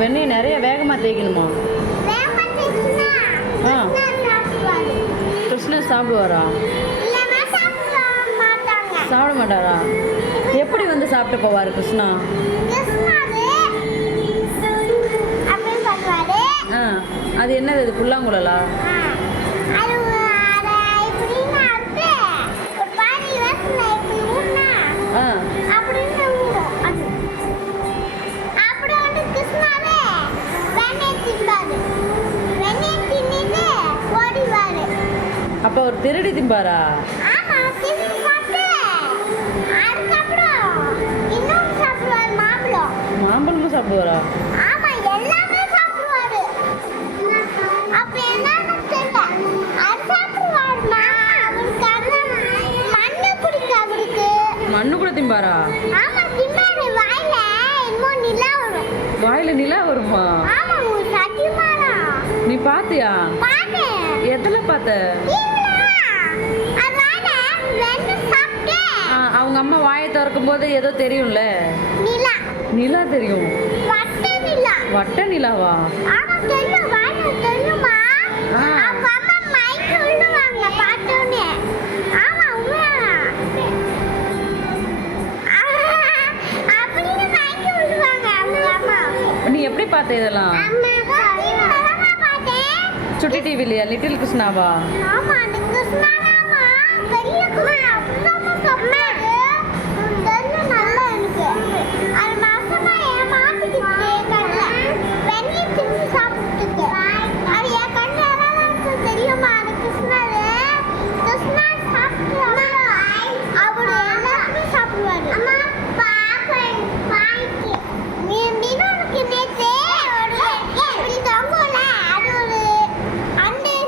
வெண்ணெயை நிறைய வேகமாக தேய்க்கணுமா? ஆ, கிருஷ்ணர் சாப்பிடுவாரா? சாப்பிட மாட்டாரா? எப்படி வந்து சாப்பிட்டு போவார் கிருஷ்ணா? ஆ, அது என்னது? இது புல்லாங்குழலா? ஆ, அப்போ ஒரு திருடி திம்பாரா? மாம்பழமும் சாப்பிடுவாரா? மண்ணு கூட திம்பாரா? வாயில நிலா வருமா? நீ பாத்தியா? எதில் பார்த்த? அவங்க அம்மா வாயை திறக்கும் போது ஏதோ தெரியும்ல. நிலா தெரியும். வட்ட நிலாவா? நீ எப்படி பார்த்த இதெல்லாம்? சுட்டி டிவிலையா? லிட்டில் கிருஷ்ணாவா?